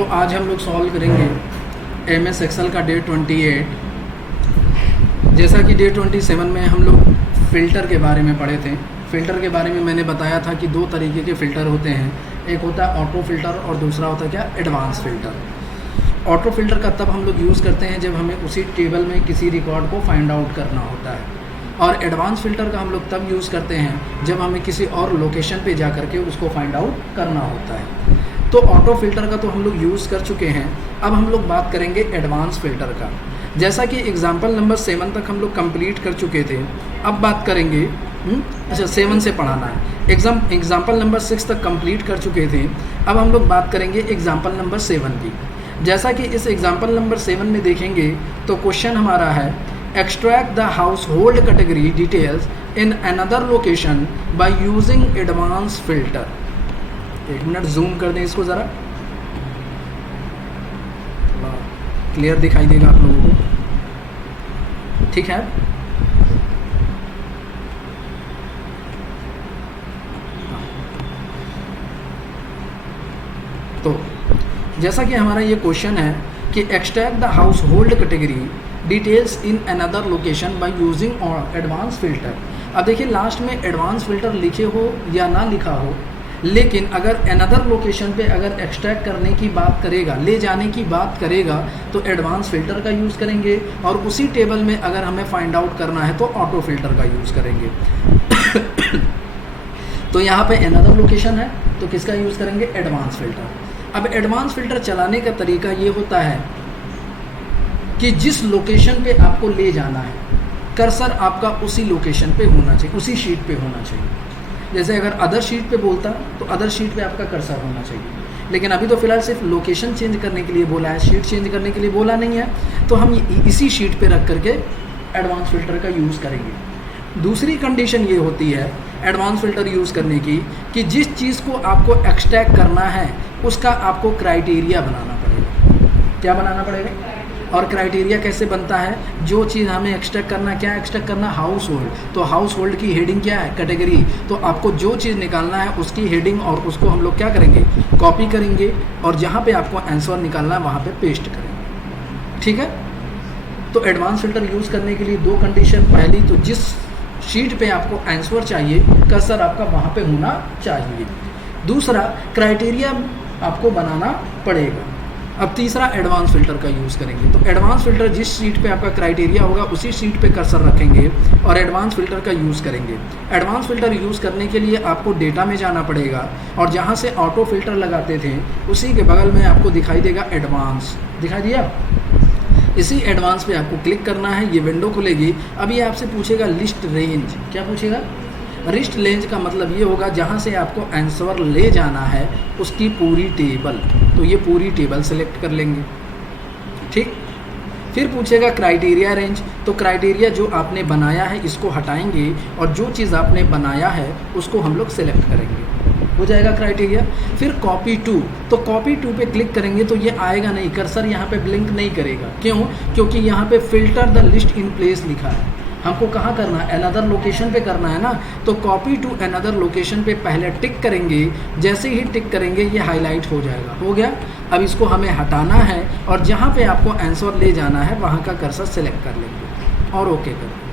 तो आज हम लोग सॉल्व करेंगे MS एक्सेल का डे 28। जैसा कि डे 27 में हम लोग फ़िल्टर के बारे में पढ़े थे। फ़िल्टर के बारे में मैंने बताया था कि दो तरीके के फ़िल्टर होते हैं, एक होता है ऑटो फ़िल्टर और दूसरा होता है क्या, एडवांस फ़िल्टर। ऑटो फ़िल्टर का तब हम लोग यूज़ करते हैं जब हमें उसी टेबल में किसी रिकॉर्ड को फाइंड आउट करना होता है, और एडवांस फ़िल्टर का हम लोग तब यूज़ करते हैं जब हमें किसी और लोकेशन पे जा करके उसको फाइंड आउट करना होता है। तो ऑटो फ़िल्टर का तो हम लोग यूज़ कर चुके हैं, अब हम लोग बात करेंगे एडवांस फ़िल्टर का। जैसा कि एग्जाम्पल नंबर 7 तक हम लोग कंप्लीट कर चुके थे, अब बात करेंगे अच्छा 7 से पढ़ाना है। एग्जाम्पल नंबर 6 तक कंप्लीट कर चुके थे, अब हम लोग बात करेंगे एग्जाम्पल नंबर 7 की। जैसा कि इस एग्जाम्पल नंबर 7 में देखेंगे तो क्वेश्चन हमारा है extract the house hold category details in another location by using advance filter. एक मिनट जूम कर दें इसको ज़रा, क्लियर दिखाई देगा आप लोगों को, ठीक है। तो जैसा कि हमारा ये क्वेश्चन है कि extract the house hold category details in another location by using advance filter. अब देखिए लास्ट में एडवांस फ़िल्टर लिखे हो या ना लिखा हो, लेकिन अगर अनदर लोकेशन पे अगर एक्सट्रैक्ट करने की बात करेगा, ले जाने की बात करेगा, तो एडवांस फ़िल्टर का यूज़ करेंगे, और उसी टेबल में अगर हमें फाइंड आउट करना है तो ऑटो फ़िल्टर का यूज़ करेंगे। तो यहाँ पे अनदर लोकेशन है तो किसका यूज़ करेंगे, एडवांस फ़िल्टर। अब एडवांस फ़िल्टर चलाने का तरीका ये होता है कि जिस लोकेशन पे आपको ले जाना है, कर्सर आपका उसी लोकेशन पे होना चाहिए, उसी शीट पे होना चाहिए। जैसे अगर अदर शीट पे बोलता तो अदर शीट पे आपका कर्सर होना चाहिए, लेकिन अभी तो फिलहाल सिर्फ लोकेशन चेंज करने के लिए बोला है, शीट चेंज करने के लिए बोला नहीं है, तो हम इसी शीट पे रख करके एडवांस फ़िल्टर का यूज़ करेंगे। दूसरी कंडीशन ये होती है एडवांस फ़िल्टर यूज़ करने की कि जिस चीज़ को आपको एक्सट्रैक्ट करना है उसका आपको क्राइटेरिया बनाना पड़ेगा। क्या बनाना पड़ेगा, और क्राइटेरिया कैसे बनता है, जो चीज़ हमें एक्सट्रैक्ट करना, क्या एक्सट्रैक्ट करना, हाउस होल्ड, तो हाउस होल्ड की हेडिंग क्या है, कैटेगरी, तो आपको जो चीज़ निकालना है उसकी हेडिंग और उसको हम लोग क्या करेंगे, कॉपी करेंगे, और जहाँ पे आपको आंसर निकालना है वहाँ पे पेस्ट करेंगे, ठीक है। तो एडवांस फ़िल्टर यूज़ करने के लिए दो कंडीशन, पहली तो जिस शीट पे आपको आंसर चाहिए कर्सर आपका वहाँ पे होना चाहिए, दूसरा क्राइटेरिया आपको बनाना पड़ेगा। अब तीसरा एडवांस फ़िल्टर का यूज़ करेंगे। तो एडवांस फ़िल्टर जिस शीट पे आपका क्राइटेरिया होगा उसी शीट पे कर्सर रखेंगे और एडवांस फ़िल्टर का यूज़ करेंगे। एडवांस फ़िल्टर यूज़ करने के लिए आपको डेटा में जाना पड़ेगा, और जहाँ से ऑटो फ़िल्टर लगाते थे उसी के बगल में आपको दिखाई देगा एडवांस, दिखाई दिया। इसी एडवांस पे आपको क्लिक करना है, ये विंडो खुलेगी। अब ये आपसे पूछेगा लिस्ट रेंज, क्या पूछेगा, लिस्ट रेंज का मतलब ये होगा जहाँ से आपको आंसर ले जाना है उसकी पूरी टेबल, तो ये पूरी टेबल सेलेक्ट कर लेंगे, ठीक। फिर पूछेगा क्राइटेरिया रेंज, तो क्राइटेरिया जो आपने बनाया है इसको हटाएंगे और जो चीज़ आपने बनाया है उसको हम लोग सेलेक्ट करेंगे, हो जाएगा क्राइटेरिया। फिर कॉपी टू, तो कॉपी टू पे क्लिक करेंगे तो ये आएगा नहीं, कर्सर यहाँ पे ब्लिंक नहीं करेगा, क्यों, क्योंकि यहाँ पे filter the list in place लिखा है। हमको कहाँ करना है, अनदर लोकेशन पे करना है ना, तो कॉपी टू अनदर लोकेशन पे पहले टिक करेंगे, जैसे ही टिक करेंगे ये हाईलाइट हो जाएगा, हो गया। अब इसको हमें हटाना है और जहाँ पे आपको आंसर ले जाना है वहाँ का कर्सर सेलेक्ट कर लेंगे और ओके कर देंगे।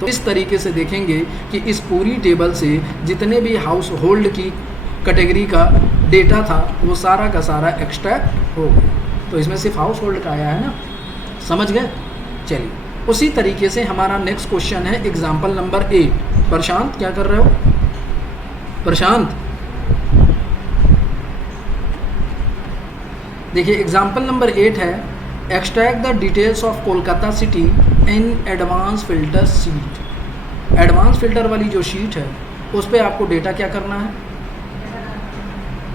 तो इस तरीके से देखेंगे कि इस पूरी टेबल से जितने भी हाउस होल्ड की कैटेगरी का डेटा था वो सारा का सारा एक्सट्रैक्ट हो गया। तो इसमें सिर्फ हाउस होल्ड का आया है ना, समझ गए। चलिए उसी तरीके से हमारा नेक्स्ट क्वेश्चन है एग्जाम्पल नंबर 8। प्रशांत क्या कर रहे हो, प्रशांत देखिए एग्जाम्पल नंबर 8 है extract the details of Kolkata city in advance filter sheet. Advance filter वाली जो शीट है उस पर आपको डेटा क्या करना है,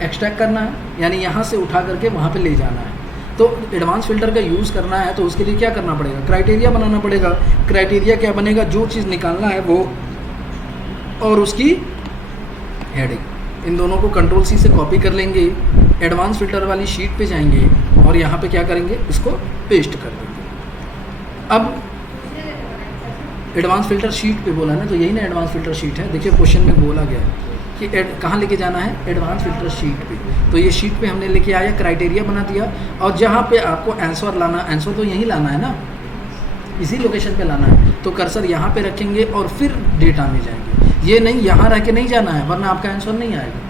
एक्सट्रैक्ट करना है, यानी यहाँ से उठा करके वहाँ पे ले जाना है। तो एडवांस फ़िल्टर का यूज़ करना है तो उसके लिए क्या करना पड़ेगा, क्राइटेरिया बनाना पड़ेगा। क्राइटेरिया क्या बनेगा, जो चीज़ निकालना है वो और उसकी हेडिंग, इन दोनों को कंट्रोल सी से कॉपी कर लेंगे, एडवांस फ़िल्टर वाली शीट पे जाएंगे और यहाँ पे क्या करेंगे, इसको पेस्ट कर देंगे। अब एडवांस फ़िल्टर शीट पे बोला ना, तो यही ना एडवांस फ़िल्टर शीट है, देखिए क्वेश्चन में बोला गया है कि कहाँ लेके जाना है, एडवांस फिल्टर शीट पे। तो ये शीट पे हमने लेके आया, क्राइटेरिया बना दिया, और जहाँ पे आपको आंसर लाना, आंसर तो यहीं लाना है ना, इसी लोकेशन पे लाना है, तो कर्सर यहाँ पे रखेंगे और फिर डेटा में जाएंगे। ये नहीं यहाँ रह के नहीं जाना है, वरना आपका आंसर नहीं आएगा।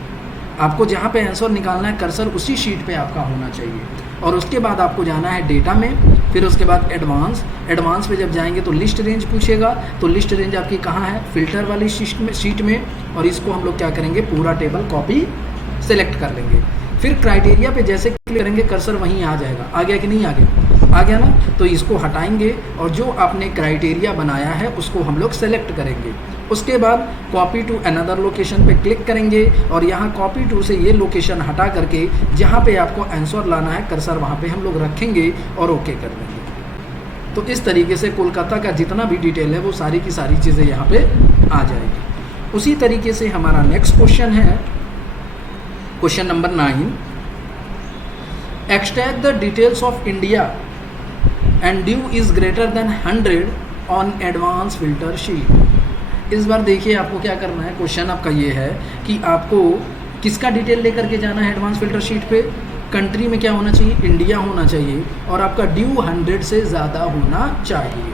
आपको जहाँ पे आंसर निकालना है, कर्सर उसी शीट पे आपका होना चाहिए, और उसके बाद आपको जाना है डेटा में, फिर उसके बाद एडवांस पे जब जाएंगे तो लिस्ट रेंज पूछेगा, तो लिस्ट रेंज आपकी कहाँ है, फिल्टर वाली शीट में, और इसको हम लोग क्या करेंगे, पूरा टेबल कॉपी सेलेक्ट कर लेंगे। फिर क्राइटेरिया पे जैसे क्लिक करेंगे कर्सर वहीं आ जाएगा। आ गया कि नहीं आ गया, आ गया ना, तो इसको हटाएंगे और जो आपने क्राइटेरिया बनाया है उसको हम लोग सेलेक्ट करेंगे। उसके बाद कॉपी टू अनदर लोकेशन पे क्लिक करेंगे, और यहाँ कॉपी टू से ये लोकेशन हटा करके जहाँ पे आपको आंसर लाना है कर्सर वहाँ पे हम लोग रखेंगे और ओके कर देंगे। तो इस तरीके से कोलकाता का जितना भी डिटेल है वो सारी की सारी चीज़ें यहाँ पे आ जाएगी। उसी तरीके से हमारा नेक्स्ट क्वेश्चन है, question number 9, extract the details of India and due is greater than 100 on advance filter sheet. इस बार देखिए आपको क्या करना है, क्वेश्चन आपका ये है कि आपको किसका डिटेल लेकर के जाना है एडवांस फिल्टर शीट पे। कंट्री में क्या होना चाहिए, इंडिया होना चाहिए, और आपका ड्यू 100 से ज़्यादा होना चाहिए।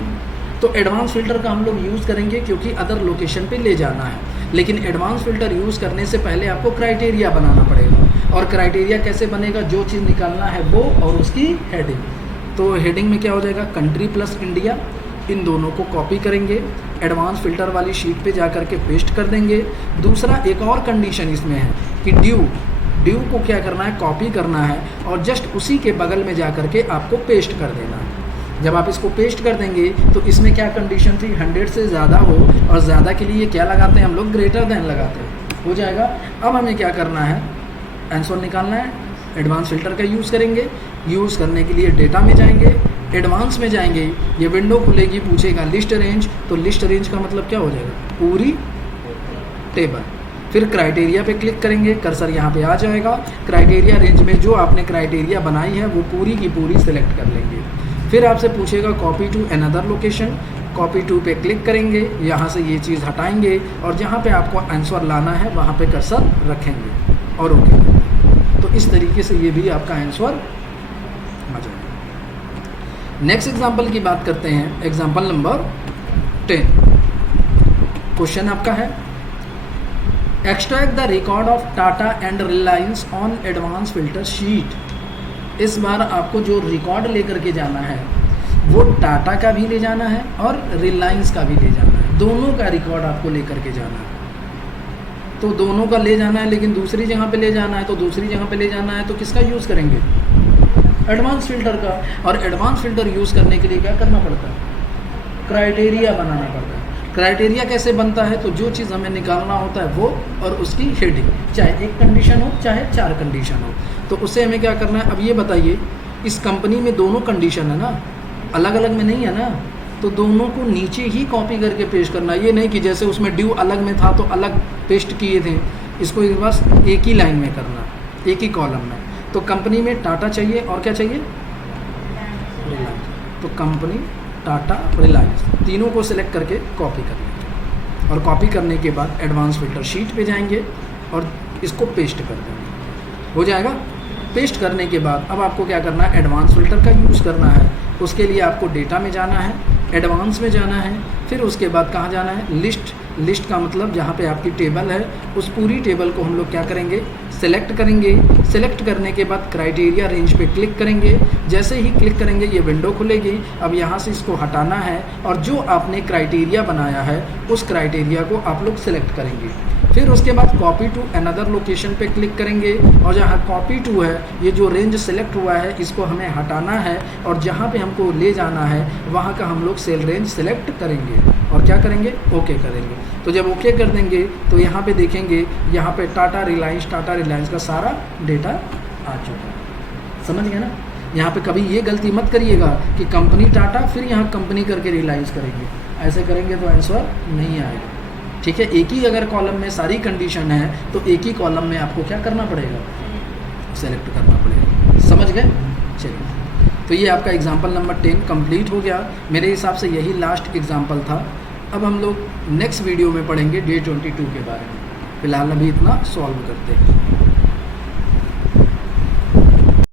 तो एडवांस फिल्टर का हम लोग यूज़ करेंगे क्योंकि अदर लोकेशन पे ले जाना है, लेकिन एडवांस फिल्टर यूज़ करने से पहले आपको क्राइटेरिया बनाना पड़ेगा। और क्राइटेरिया कैसे बनेगा, जो चीज़ निकालना है वो और उसकी हेडिंग। तो हेडिंग में क्या हो जाएगा, कंट्री प्लस इंडिया, इन दोनों को कॉपी करेंगे, एडवांस फिल्टर वाली शीट पे जा करके पेस्ट कर देंगे। दूसरा एक और कंडीशन इसमें है कि ड्यू को क्या करना है, कॉपी करना है, और जस्ट उसी के बगल में जा करके आपको पेस्ट कर देना है। जब आप इसको पेस्ट कर देंगे तो इसमें क्या कंडीशन थी, 100 से ज़्यादा हो, और ज़्यादा के लिए क्या लगाते हैं हम लोग, ग्रेटर देन लगाते हैं, हो जाएगा। अब हमें क्या करना है, आंसर निकालना है, एडवांस फिल्टर का यूज़ करेंगे। यूज़ करने के लिए डेटा में जाएंगे, एडवांस में जाएंगे, ये विंडो खुलेगी, पूछेगा लिस्ट रेंज, तो लिस्ट रेंज का मतलब क्या हो जाएगा, पूरी टेबल। फिर क्राइटेरिया पे क्लिक करेंगे, कर्सर यहाँ पे आ जाएगा, क्राइटेरिया रेंज में जो आपने क्राइटेरिया बनाई है वो पूरी की पूरी सिलेक्ट कर लेंगे। फिर आपसे पूछेगा copy to another location, copy to पे क्लिक करेंगे, यहाँ से ये चीज़ हटाएंगे, और जहाँ पे आपको आंसर लाना है वहाँ पे कर्सर रखेंगे और ओके। तो इस तरीके से ये भी आपका आंसर आ जाएगा। नेक्स्ट एग्जाम्पल की बात करते हैं, एग्जाम्पल नंबर 10। क्वेश्चन आपका है, extract the record of Tata and reliance on advance filter sheet. इस बार आपको जो रिकॉर्ड लेकर के जाना है वो टाटा का भी ले जाना है और रिलायंस का भी ले जाना है, दोनों का रिकॉर्ड आपको लेकर के जाना है। तो दोनों का ले जाना है, लेकिन दूसरी जगह पे ले जाना है, तो दूसरी जगह पे ले जाना है तो किसका यूज़ करेंगे, एडवांस फिल्टर का। और एडवांस फिल्टर यूज़ करने के लिए क्या करना पड़ता है, क्राइटेरिया बनाना पड़ता है। क्राइटेरिया कैसे बनता है, तो जो चीज़ हमें निकालना होता है वो और उसकी हेडिंग, चाहे एक कंडीशन हो चाहे 4 कंडीशन हो, तो उससे हमें क्या करना है। अब ये बताइए, इस कंपनी में दोनों कंडीशन है ना, अलग अलग में नहीं है ना, तो दोनों को नीचे ही कॉपी करके पेस्ट करना। ये नहीं कि जैसे उसमें ड्यू अलग में था तो अलग पेस्ट किए थे, इसको बस एक ही लाइन में करना, एक ही कॉलम में। तो कंपनी में टाटा चाहिए और क्या चाहिए, रिलायंस। तो कंपनी, टाटा, रिलायंस, तीनों को सिलेक्ट करके कॉपी कर लेंगे, और कॉपी करने के बाद एडवांस फिल्टर शीट पे जाएंगे और इसको पेस्ट कर देंगे, हो जाएगा। पेस्ट करने के बाद अब आपको क्या करना है, एडवांस फिल्टर का यूज़ करना है। उसके लिए आपको डेटा में जाना है, एडवांस में जाना है, फिर उसके बाद कहाँ जाना है, लिस्ट का मतलब जहाँ पे आपकी टेबल है उस पूरी टेबल को हम लोग क्या करेंगे, सेलेक्ट करेंगे। सेलेक्ट करने के बाद क्राइटेरिया रेंज पे क्लिक करेंगे, जैसे ही क्लिक करेंगे ये विंडो खुलेगी। अब यहाँ से इसको हटाना है, और जो आपने क्राइटेरिया बनाया है उस क्राइटेरिया को आप लोग सेलेक्ट करेंगे। फिर उसके बाद कॉपी टू अनदर लोकेशन पे क्लिक करेंगे, और जहाँ कॉपी टू है, ये जो रेंज सेलेक्ट हुआ है इसको हमें हटाना है, और जहाँ पे हमको ले जाना है वहाँ का हम लोग सेल रेंज सेलेक्ट करेंगे और क्या करेंगे, ओके करेंगे। तो जब ओके कर देंगे तो यहाँ पे देखेंगे, यहाँ पे टाटा रिलायंस का सारा डेटा आ चुका है। समझ गए ना। यहाँ पे कभी ये गलती मत करिएगा कि कंपनी टाटा फिर यहाँ कंपनी करके रिलायंस करेंगे, ऐसे करेंगे तो आंसर नहीं आएगा। ठीक है, एक ही अगर कॉलम में सारी कंडीशन है तो एक ही कॉलम में आपको क्या करना पड़ेगा, सेलेक्ट करना पड़ेगा। समझ गए। चलिए, तो ये आपका एग्जाम्पल नंबर 10 कंप्लीट हो गया। मेरे हिसाब से यही लास्ट एग्जाम्पल था। अब हम लोग नेक्स्ट वीडियो में पढ़ेंगे डे 22 के बारे में। फिलहाल अभी इतना सॉल्व करते हैं।